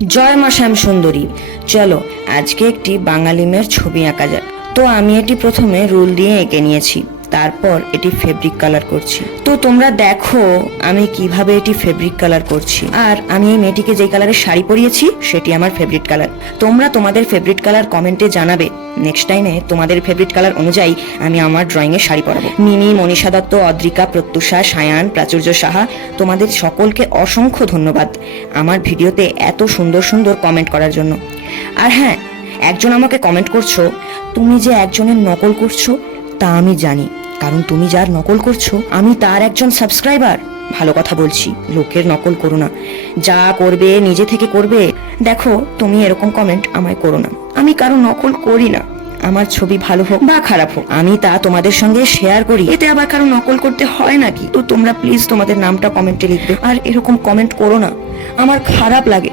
জয় মা শ্যাম সুন্দরী। চলো আজকে একটি বাঙালি মেয়ের ছবি আঁকা যাক। তো আমি এটি প্রথমে রুল দিয়ে এঁকে নিয়েছি, তারপর এটি ফেব্রিক কালার করছি। তো তোমরা দেখো আমি কিভাবে এটি ফেব্রিক কালার করছি। আর আমি এই মেয়েটিকে যে কালারের শাড়ি পরিয়েছি সেটি আমার ফেভারিট কালার। তোমরা তোমাদের ফেভারিট কালার কমেন্টে জানাবে। নেক্সট টাইমে তোমাদের ফেভারিট কালার অনুযায়ী আমি আমার ড্রয়িং এ শাড়ি পরাবো। মিমি, মনীষা দত্ত, অদ্রিকা, প্রত্যুষা, সায়ান, প্রাচুর্য সাহা, তোমাদের সকলকে অসংখ্য ধন্যবাদ আমার ভিডিওতে এত সুন্দর সুন্দর কমেন্ট করার জন্য। আর হ্যাঁ, একজন আমাকে কমেন্ট করছো তুমি যে একজনের নকল করছো, তা আমি জানি, কারণ তুমি যার নকল করছো আমি তার একজন সাবস্ক্রাইবার। ভালো কথা বলছি, লোকের নকল করো না, যা করবে নিজে থেকে করবে। দেখো তুমি এরকম কমেন্ট আমায় করো না, আমি কারো নকল করি না। আমার ছবি ভালো হোক বা খারাপ হোক আমি তা তোমাদের সঙ্গে শেয়ার করি, এতে আবার কারো নকল করতে হয় নাকি? তো তোমরা প্লিজ তোমাদের নামটা কমেন্টে লিখবে, আর এরকম কমেন্ট করো না, আমার খারাপ লাগে।